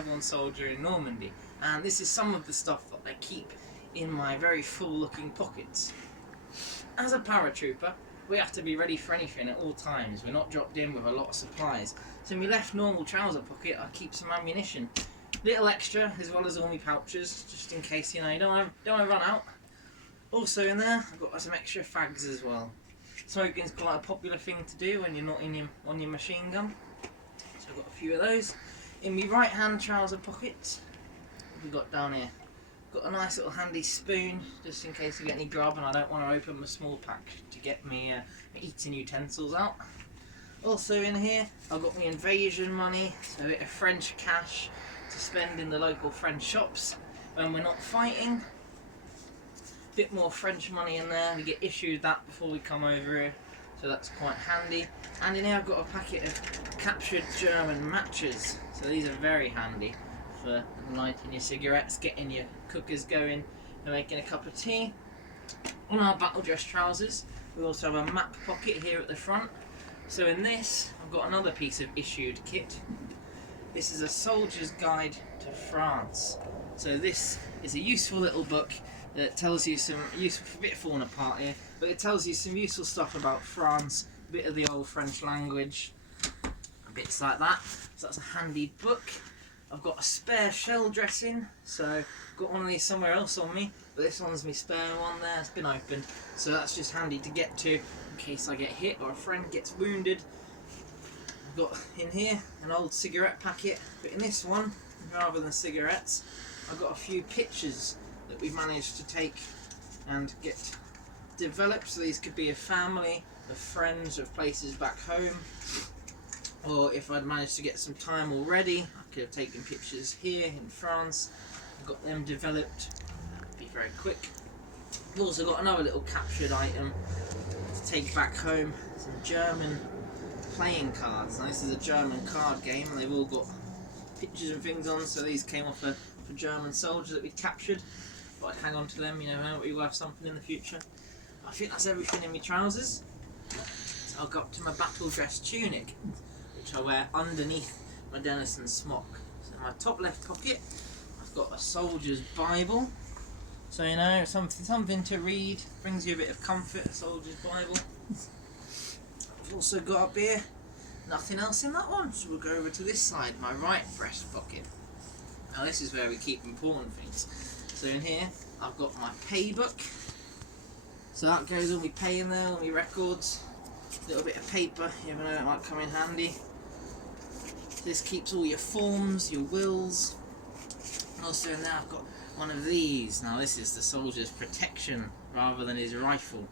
Airborne soldier in Normandy, and this is some of the stuff that I keep in my very full looking pockets. As a paratrooper, we have to be ready for anything at all times. We're not dropped in with a lot of supplies. So in my left normal trouser pocket I keep some ammunition. Little extra, as well as all my pouches, just in case, you don't want to run out. Also in there I've got some extra fags as well. Smoking's quite a popular thing to do when you're not on your machine gun. So I've got a few of those. In my right hand trouser pocket, what have we got down here? Got a nice little handy spoon, just in case I get any grub and I don't want to open my small pack to get me eating utensils out. Also in here, I've got my invasion money, so a bit of French cash to spend in the local French shops when we're not fighting. Bit more French money in there, we get issued that before we come over here, so that's quite handy. And in here I've got a packet of captured German matches, so these are very handy for lighting your cigarettes, getting your cookers going and making a cup of tea. On our battle dress trousers we also have a map pocket here at the front. So in this I've got another piece of issued kit. This is a soldier's guide to France. So this is a useful little book that tells you some useful, a bit falling apart here, but it tells you some useful stuff about France, a bit of the old French language, bits like that. So that's a handy book. I've got a spare shell dressing, so I've got one of these somewhere else on me, but this one's my spare one there, it's been opened, so that's just handy to get to in case I get hit or a friend gets wounded. I've got in here an old cigarette packet, but in this one, rather than cigarettes, I've got a few pictures that we've managed to take and get developed. So these could be of family, of friends, of places back home, or if I'd managed to get some time already, I could have taken pictures here in France, got them developed, be very quick. I've also got another little captured item to take back home, some German playing cards. Now this is a German card game and they've all got pictures and things on, so these came off a German soldier that we'd captured, but I'd hang on to them, you never know, we will have something in the future. I think that's everything in my trousers. So I'll go up to my battle dress tunic, which I wear underneath my Denison smock. So in my top left pocket I've got a soldier's Bible, so something to read, brings you a bit of comfort, a soldier's Bible. I've also got up here nothing else in that one, so we'll go over to this side, my right breast pocket. Now this is where we keep important things. So in here I've got my pay book, so that goes all my pay in there, all my records, a little bit of paper, you never know, it might come in handy. This keeps all your forms, your wills. And also in there I've got one of these. Now this is the soldier's protection rather than his rifle,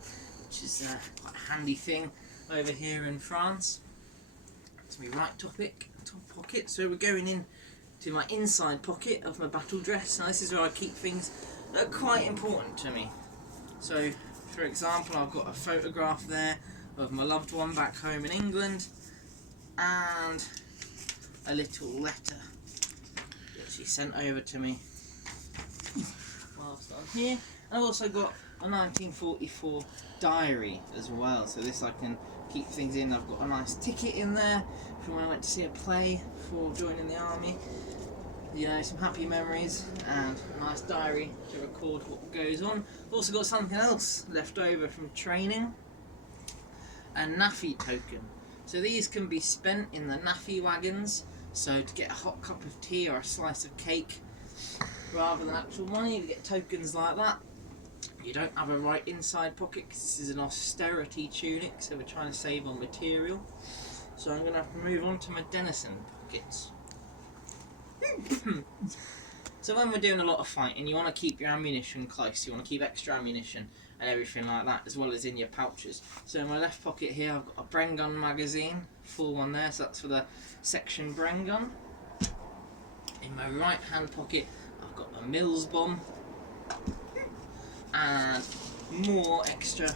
which is quite a handy thing over here in France. That's my right top pocket. So we're going in to my inside pocket of my battle dress. Now this is where I keep things that are quite important to me. So for example, I've got a photograph there of my loved one back home in England, and a little letter that she sent over to me whilst I'm here. And I've also got a 1944 diary as well, so this I can keep things in. I've got a nice ticket in there from when I went to see a play before joining the army, some happy memories, and a nice diary to record what goes on. I've also got something else left over from training, a NAFI token. So these can be spent in the NAFI wagons, so to get a hot cup of tea or a slice of cake, rather than actual money, you get tokens like that. You don't have a right inside pocket because this is an austerity tunic, so we're trying to save on material. So I'm going to have to move on to my Denison pockets. So when we're doing a lot of fighting, you want to keep your ammunition close, you want to keep extra ammunition and everything like that, as well as in your pouches. So in my left pocket here I've got a Bren gun magazine, full one there, so that's for the section Bren gun. In my right hand pocket I've got a Mills bomb and more extra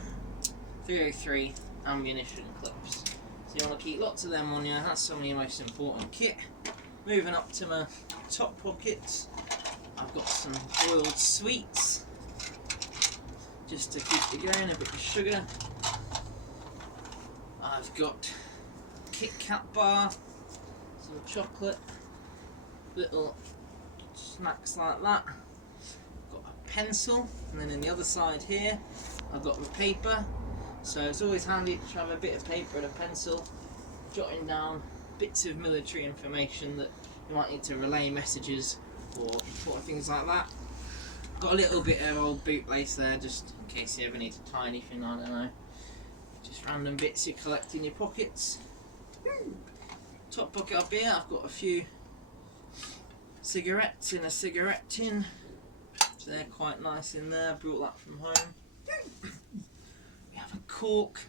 303 ammunition clips. So you want to keep lots of them on you, that's some of your most important kit. Moving up to my top pockets, I've got some boiled sweets, just to keep it going, a bit of sugar. I've got Kit Kat bar, some chocolate, little snacks like that. Got a pencil, and then in the other side here I've got the paper. So it's always handy to have a bit of paper and a pencil, jotting down bits of military information that you might need to relay messages or important things like that. Got a little bit of old bootlace there, just in case you ever need to tie anything, I don't know. Just random bits you collect in your pockets. Top pocket up here, I've got a few cigarettes in a cigarette tin. So they're quite nice in there, brought that from home. We have a cork.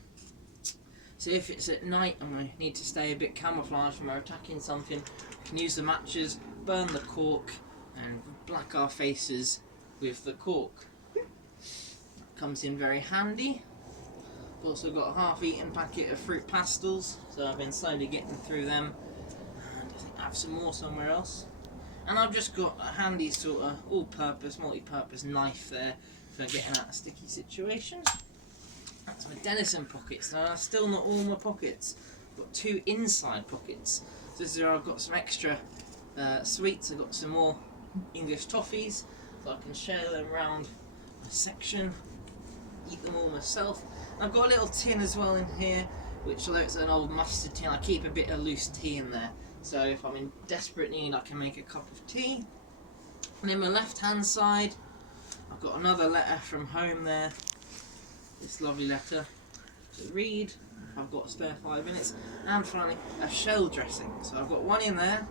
So if it's at night and we need to stay a bit camouflaged when we're attacking something, we can use the matches, burn the cork and black our faces with the cork. That comes in very handy. I've also got a half-eaten packet of fruit pastels, so I've been slowly getting through them. And I think I have some more somewhere else. And I've just got a handy sort of all-purpose, multi-purpose knife there for getting out of sticky situations. That's my Denison pockets. Now, that's still not all my pockets. I've got 2 inside pockets. So this is where I've got some extra sweets. I've got some more English toffees, so I can share them around my section, eat them all myself. And I've got a little tin as well in here, which, although it's an old mustard tin, I keep a bit of loose tea in there. So if I'm in desperate need, I can make a cup of tea. And then my left hand side, I've got another letter from home there. This lovely letter to read. I've got a spare 5 minutes. And finally, a shell dressing. So I've got one in there,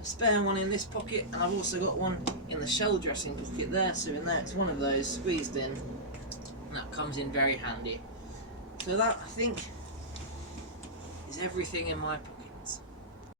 a spare one in this pocket, and I've also got one in the shell dressing pocket there. So in there, it's one of those squeezed in, and that comes in very handy. So that, I think, is everything in my